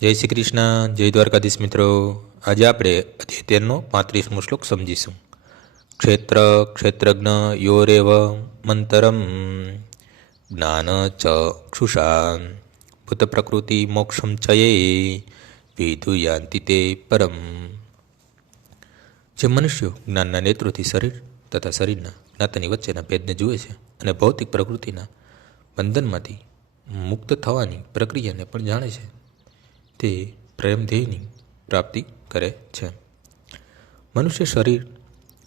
જય શ્રી કૃષ્ણ, જય દ્વારકાધીશ મિત્રો. આજે આપણે અધ્યાય 13નો 35મો શ્લોક સમજીશું. ક્ષેત્ર ક્ષેત્રજ્ઞ યોરેવ મંતરમ જ્ઞાન ચ ક્ષુષા ભૂત પ્રકૃતિ મોક્ષમ ચયે વિધુયાંતિ તે પરમ. જે મનુષ્યો જ્ઞાનના નેત્રોથી શરીર તથા શરીરના જ્ઞાતાની વચ્ચેના ભેદને જુએ છે અને ભૌતિક પ્રકૃતિના બંધનમાંથી મુક્ત થવાની પ્રક્રિયાને પણ જાણે છે, તે પ્રેમધેયની પ્રાપ્તિ કરે છે. મનુષ્ય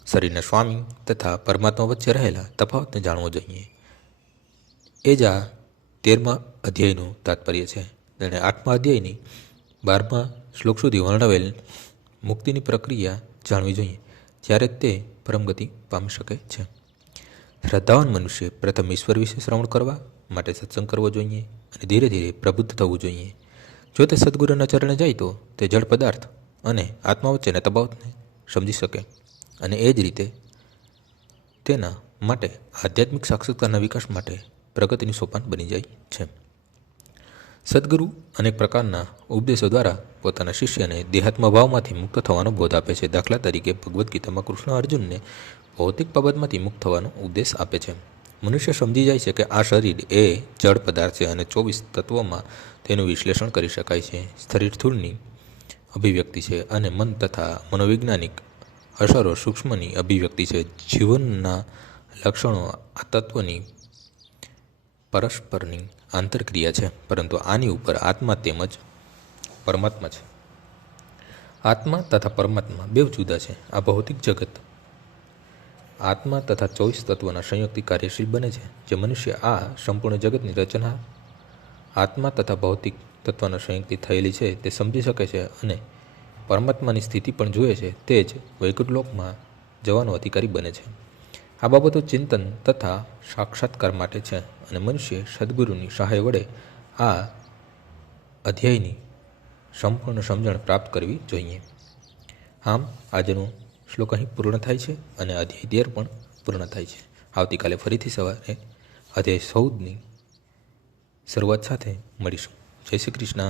શરીરના સ્વામી તથા પરમાત્મા વચ્ચે રહેલા તફાવતને જાણવો જોઈએ. એ જ આ 13મા અધ્યાયનું તાત્પર્ય છે. અને 8મા અધ્યાયની 12મા શ્લોક સુધી વર્ણવેલ મુક્તિની પ્રક્રિયા જાણવી જોઈએ, જ્યારે તે પરમગતિ પામી શકે છે. શ્રદ્ધાવાન મનુષ્ય પ્રથમ ઈશ્વર વિશે શ્રવણ કરવા માટે સત્સંગ કરવો જોઈએ અને ધીરે ધીરે પ્રબુદ્ધ થવું જોઈએ. જો તે સદગુરુના ચરણે જાય તો તે જળ પદાર્થ અને આત્મા વચ્ચેના તફાવતને સમજી શકે અને એ જ રીતે તેના માટે આધ્યાત્મિક સાક્ષાત્કારના વિકાસ માટે પ્રગતિનું સોપાન બની જાય છે. સદગુરુ અનેક પ્રકારના ઉપદેશો દ્વારા પોતાના શિષ્યને દેહાત્મા ભાવમાંથી મુક્ત થવાનો બોધ આપે છે. દાખલા તરીકે ભગવદ્ ગીતામાં કૃષ્ણ અર્જુનને ભૌતિક બાબતમાંથી મુક્ત થવાનો ઉપદેશ આપે છે. મનુષ્ય સમજી જાય છે કે આ શરીર એ જળ પદાર્થ છે અને 24 તત્વોમાં તેનું વિશ્લેષણ કરી શકાય છે. શરીર સ્થૂળની અભિવ્યક્તિ છે અને મન તથા મનોવૈજ્ઞાનિક અસરો સૂક્ષ્મની અભિવ્યક્તિ છે. જીવનના લક્ષણો આ તત્વની પરસ્પરની આંતરક્રિયા છે, પરંતુ આની ઉપર આત્મા તેમજ પરમાત્મા છે. આત્મા તથા પરમાત્મા બે જુદા છે. આ ભૌતિક જગત આત્મા તથા 24 તત્વોના સંયુક્તથી કાર્યશીલ બને છે. જે મનુષ્ય આ સંપૂર્ણ જગતની રચના આત્મા તથા ભૌતિક તત્વના સંયુક્તથી થયેલી છે તે સમજી શકે છે અને પરમાત્માની સ્થિતિ પણ જુએ છે, તે જ વૈકુંઠ લોકમાં જવાનો અધિકારી બને છે. આ બાબતો ચિંતન તથા સાક્ષાત્કાર માટે છે અને મનુષ્ય સદગુરુની સહાય વડે આ અધ્યાયની સંપૂર્ણ સમજણ પ્રાપ્ત કરવી જોઈએ. આમ આજનો શ્લોક અહીં પૂર્ણ થાય છે અને અધ્યાય 13 પણ પૂર્ણ થાય છે. આવતીકાલે ફરીથી સવારે અધ્યાય 14ની શરૂઆત સાથે મળીશું. જય શ્રી કૃષ્ણ.